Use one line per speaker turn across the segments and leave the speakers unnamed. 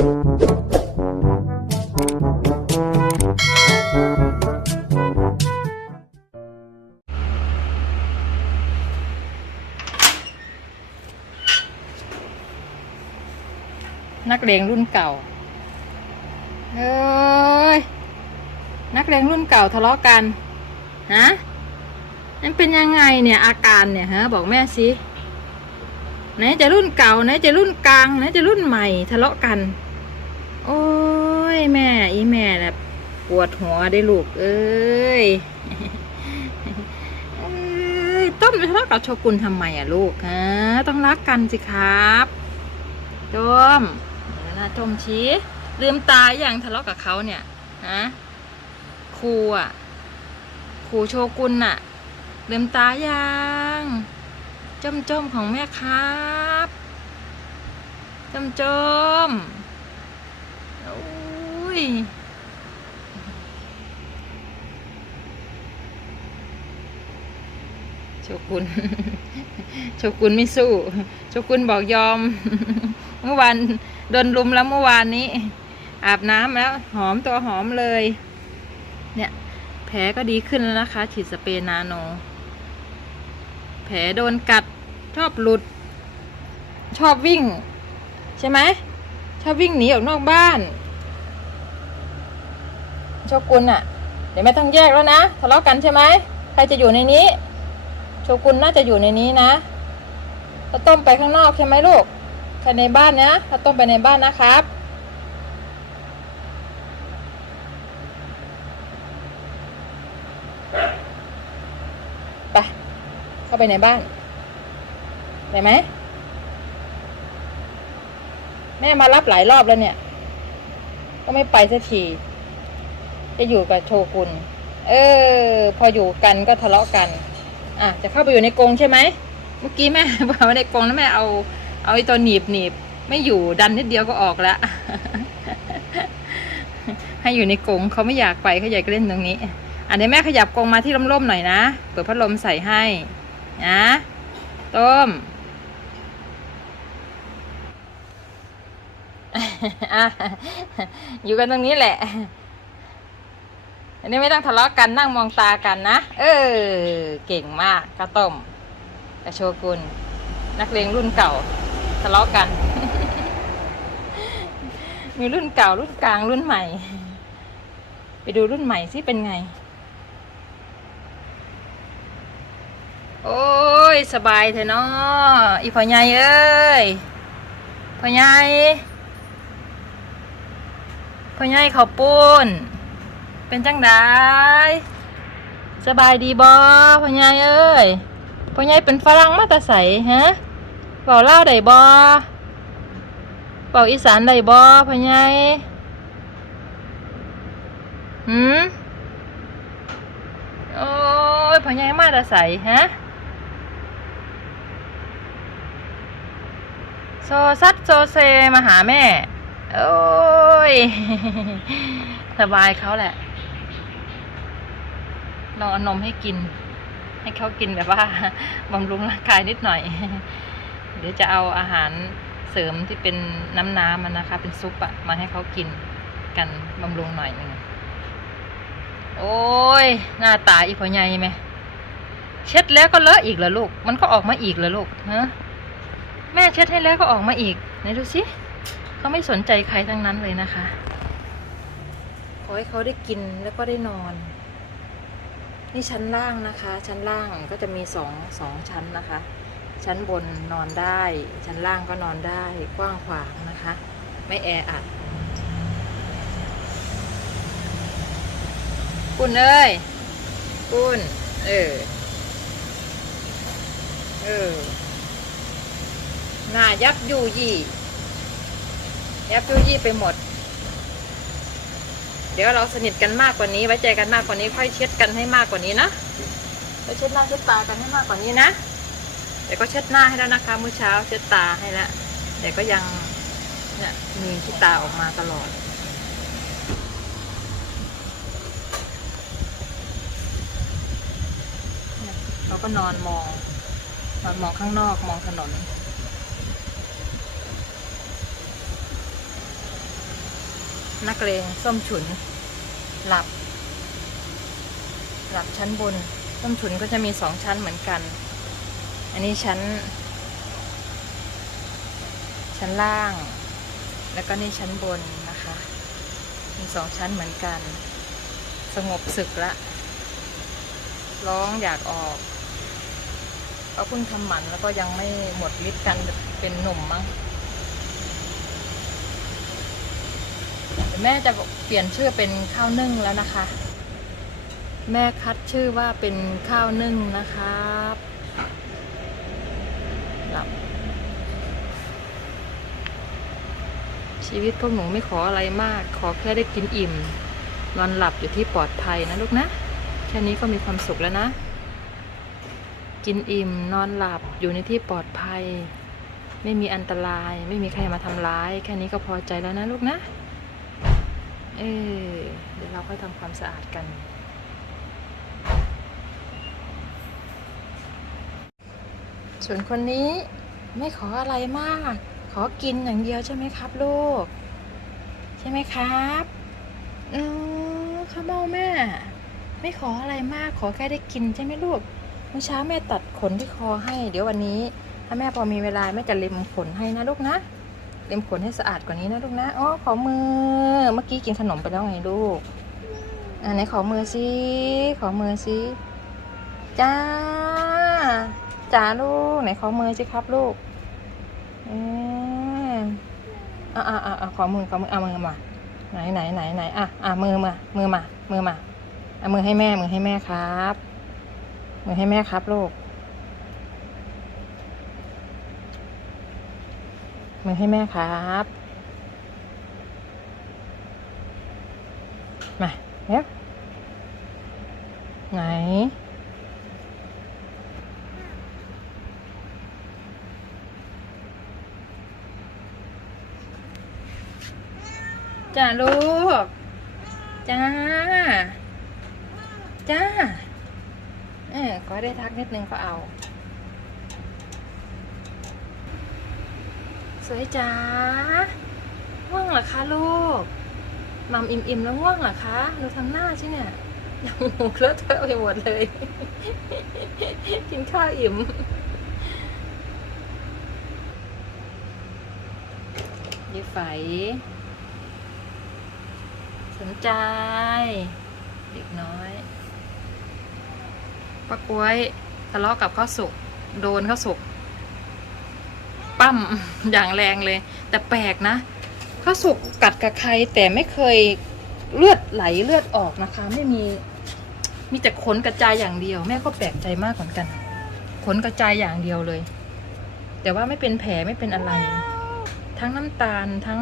นักเลงรุ่นเก่า เอ้ย นักเลงรุ่นเก่าทะเลาะกัน ฮะมันเป็นยังไงเนี่ยอาการเนี่ยฮะ บอกแม่สิ ไหนจะรุ่นเก่า ไหนจะรุ่นกลาง ไหนจะรุ่นใหม่ทะเลาะกัน โอ้ยแม่ อีแม่แบบปวดหัวได้ลูก เอ้ยเอ้ยต้นไปทะเลาะกับโชกุนทำไมอะลูกฮะต้องรักกันสิครับจมเดี๋ยวนะจมชี้ลืมตาอย่างทะเลาะกับเขาเนี่ยฮะครูอะครูโชกุนอะลืมตายังจมจมๆของแม่ครับจมจมๆ โอ้ยโชกุนโชกุนไม่สู้โชกุนบอกยอม เมื่อวานโดนลุมแล้วเมื่อวานนี้ อาบน้ำแล้ว หอมตัวหอมเลย เนี่ยแผลก็ดีขึ้นแล้วนะคะ ฉีดสเปรย์นาโน แผลโดนกัดชอบหลุด ชอบวิ่ง ใช่ไหม ชอบวิ่งหนีออกนอกบ้านโชกุนอะ่ะเดี๋ยวไม่ต้องแยกแล้วนะทะเลาะกันใช่ไหมใครจะอยู่ในนี้ โชกุนน่าจะอยู่ในนี้นะถ้าต้มไปข้างนอกใช่ไหมลูกใครในบ้านนะถ้าต้มไปในบ้านนะครับไปเข้าไปในบ้านได้ไหม แม่มารับหลายรอบแล้วเนี่ย ก็ไม่ไปสักที จะอยู่กับโชกุน เออ พออยู่กันก็ทะเลาะกัน อะ จะเข้าไปอยู่ในกรงใช่ไหม เมื่อกี้แม่บอกว่าในกรงแล้วแม่เอา เอาไอ้ตัวหนีบหนีบไม่อยู่ดันนิดเดียวก็ออกแล้ว ให้อยู่ในกรงเขาไม่อยากไปเขาอยากเล่นตรงนี้ อันนี้แม่ขยับกรงมาที่ร่มๆหน่อยนะ เปิดพัดลมใส่ให้ นะ ต้ม อยู่กันตรงนี้แหละ อันนี้ไม่ต้องทะเลาะกันนั่งมองตากันนะ เออ เก่งมากข้าวต้มกับโชกุนนักเลงรุ่นเก่า ทะเลาะกัน มีรุ่นเก่ารุ่นกลางรุ่นใหม่ ไปดูรุ่นใหม่สิเป็นไง โอ้ย สบายเถอะเนาะอีพ่อใหญ่เอ้ยพ่อใหญ่ พ่อใหญ่เขาวปุ้น เป็นจังไดสบายดีบอพ่อใหญ่เอ้ยพ่อใหญ่เป็นฝรั่งมาแต่ใสฮะเบาเล่าได้บอเบาอีสานได้บอพ่อใหญ่หืมโอ้ยพ่อใหญ่มาแต่ใสฮะโซซัดโซเซมาหาแม่ โอ้ย สบายเขาแหละ เราเอานมให้กิน ให้เขากินแบบว่าบำรุงร่างกายนิดหน่อย เดี๋ยวจะเอาอาหารเสริมที่เป็นน้ำน้ำมันนะคะ เป็นซุปอะมาให้เขากินกันบำรุงหน่อยหนึ่งโอ้ย หน้าตาอีพอใหญ่ไหมเช็ดแล้วก็เลอะอีกเหรอลูก มันก็ออกมาอีกเหรอลูกฮะแม่เช็ดให้แล้วก็ออกมาอีกไหนดูสิ เขาไม่สนใจใครทั้งนั้นเลยนะคะ ขอให้เขาได้กินแล้วก็ได้นอน นี่ชั้นล่างนะคะ ชั้นล่างก็จะมีสองสองชั้นนะคะ ชั้นบนนอนได้ ชั้นล่างก็นอนได้กว้างขวางนะคะ ไม่แออัดคุณเอ้ยคุณเออ เออหน้ายับยูยี่ ยับยูยี่ไปหมด เดี๋ยวเราสนิทกันมากกว่านี้ ไว้ใจกันมากกว่านี้ ค่อยเช็ดกันให้มากกว่านี้นะไปเช็ดหน้าเช็ดตากันให้มากกว่านี้นะเดี๋ยวก็เช็ดหน้าให้แล้วนะคะเมื่อเช้าเช็ดตาให้แล้วแต่ก็ยังเนี่ยมีที่ตาออกมาตลอดเราก็นอนมองนอนมองข้างนอกมองถนน นักเลงส้มฉุน หลับ หลับชั้นบน ส้มฉุนก็จะมีสองชั้นเหมือนกัน อันนี้ชั้น ชั้นล่าง แล้วก็นี่ชั้นบนนะคะ มีสองชั้นเหมือนกัน สงบศึกละ ร้องอยากออกเขาเพิ่งทำหมันแล้วก็ยังไม่หมดฤทธิ์กันเป็นหนุ่มมั้งเดี๋ยว แม่จะเปลี่ยนชื่อเป็นข้าวนึ่งแล้วนะคะ แม่คัดชื่อว่าเป็นข้าวนึ่งนะครับหลับชีวิตพวกหนูไม่ขออะไรมาก ขอแค่ได้กินอิ่ม นอนหลับอยู่ที่ปลอดภัยนะลูกนะ แค่นี้ก็มีความสุขแล้วนะ กินอิ่มนอนหลับอยู่ในที่ปลอดภัย ไม่มีอันตราย ไม่มีใครมาทำร้าย แค่นี้ก็พอใจแล้วนะลูกนะ เออเดี๋ยวเราค่อยทำความสะอาดกัน ส่วนคนนี้ไม่ขออะไรมาก ขอกินอย่างเดียวใช่ไหมครับลูก ใช่ไหมครับเออข้าวเมาแม่ ไม่ขออะไรมากขอแค่ได้กินใช่ไหมลูกเมื่อเช้าแม่ตัดขนที่คอให้ เดี๋ยววันนี้ ถ้าแม่พอมีเวลาแม่จะเล็มขนให้นะลูกนะ เล็มขนให้สะอาดกว่านี้นะลูกนะอ๋อขอมือ เมื่อกี้กินขนมไปแล้วไงลูกอ่าไหนขอมือสิขอมือสิจ้าจ้าลูกไหนขอมือสิครับลูกเอออ่าอ่าอ่าขอมือขอมือเอามือมาไหนไหนไหนไหนอะอะมือมา มือมา มือมาเอามือให้แม่ มือให้แม่ครับ มือให้แม่ครับลูก มือให้แม่ครับ มาเร็วไหน จ้าลูก จ้า จ้า เออขอได้ทักนิดนึงก็เอา วยจ้าง่วงเหรอคะลูกมัมอิ่มๆแล้วง่วงเหรอคะหนูทำหน้าใช่เนี่ยยังหูเลอะเทอะไปหมดเลย กินข้าวอิ่มยี่ไฝสนใจ เด็กน้อยป้ากล้วยทะเลาะกับข้าวสุก โดนข้าวสุก ปั้มอย่างแรงเลย แต่แปลกนะข้าวสุกกัดกับใครแต่ไม่เคยเลือดไหลเลือดออกนะคะ ไม่มี มีแต่ขนกระจายอย่างเดียว แม่ก็แปลกใจมากเหมือนกันขนกระจายอย่างเดียวเลย แต่ว่าไม่เป็นแผลไม่เป็นอะไร ทั้งน้ำตาลทั้ง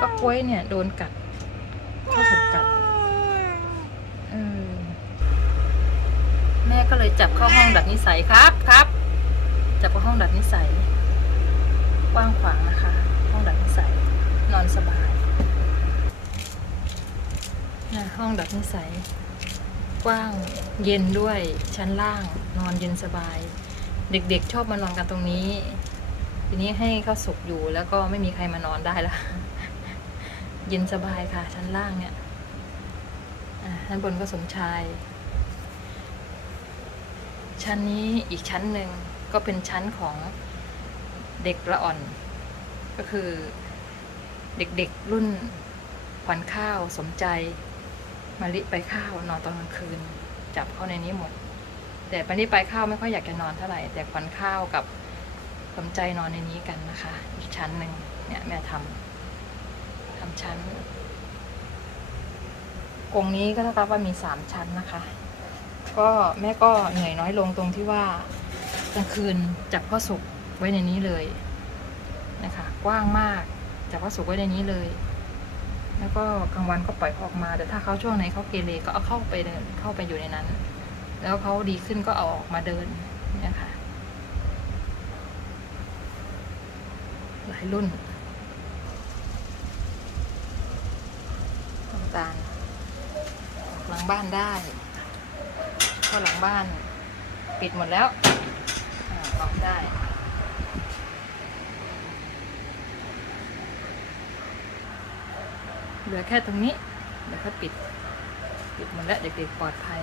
ป้ากล้วยเนี่ย โดนกัดข้าวสุกกัดแม่ก็เลยจับเข้าห้องดัดนิสัยครับครับ จับเข้าห้องดัดนิสัย กว้างขวางนะคะ ห้องดัดนิสัย นอนสบายนะห้องดัดนิสัย กว้างเย็นด้วยชั้นล่าง นอนเย็นสบาย เด็กๆชอบมานอนกันตรงนี้ ทีนี้ให้เขาสุกอยู่แล้วก็ไม่มีใครมานอนได้ละเย็นสบายค่ะ ชั้นล่างเนี่ยชั้นบนก็สมชาย ชั้นนี้อีกชั้นหนึ่งก็เป็นชั้นของ เด็กละอ่อน ก็คือเด็กๆรุ่นขวัญข้าวสมใจมาลิไปข้าวนอนตอนกลางคืน จับเข้าในนี้หมด แต่มาลิไปข้าวไม่ค่อยอยากจะนอนเท่าไหร่ แต่ขวัญข้าวกับสมใจนอนในนี้กันนะคะ อีกชั้นหนึ่งเนี่ยแม่ทำทำชั้นกรงนี้ก็เท่ากับว่ามีสามชั้นนะคะ ก็แม่ก็เหนื่อยน้อยลงตรงที่ว่ากลางคืนจับข้อสุก ไว้ในนี้เลยนะคะ กว้างมากจับข้อสุกไว้ในนี้เลย แล้วก็กลางวันก็ปล่อยออกมา แต่ถ้าเขาช่วงไหนเขาเกเรก็เอาเข้าไปเดินเข้าไปอยู่ในนั้น แล้วเขาดีขึ้นก็เอาออกมาเดินนี่ยค่ะหลายรุ่นน้ำตาลออกหลังบ้านได้เพราะหลังบ้าน ปิดหมดแล้วออกได้ เหลือแค่ตรงนี้เดี๋ยวก็ปิด ปิดหมดแล้วเด็กๆปลอดภัย